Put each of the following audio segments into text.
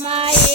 my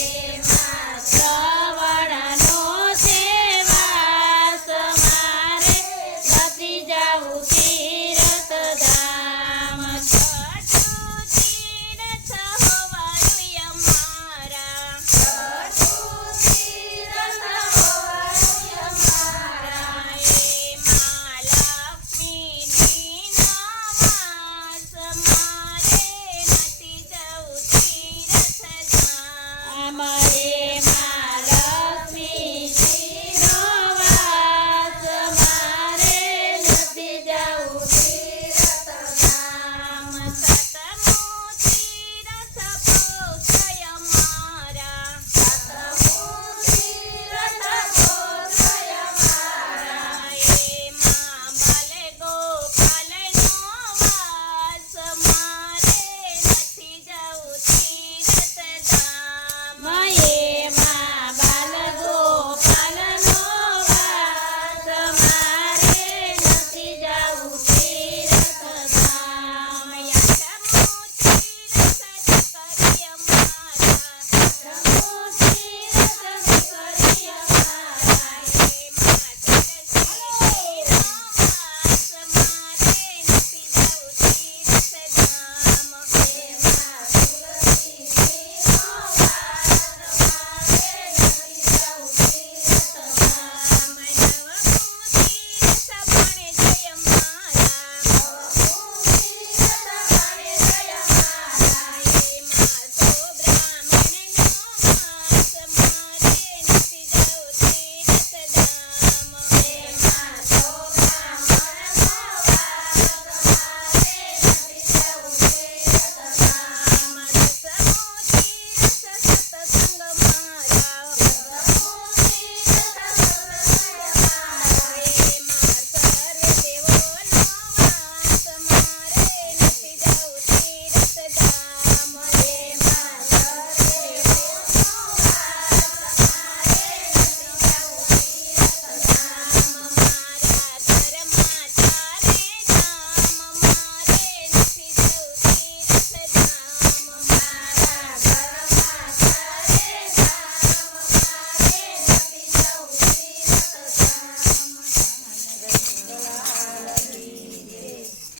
Yes.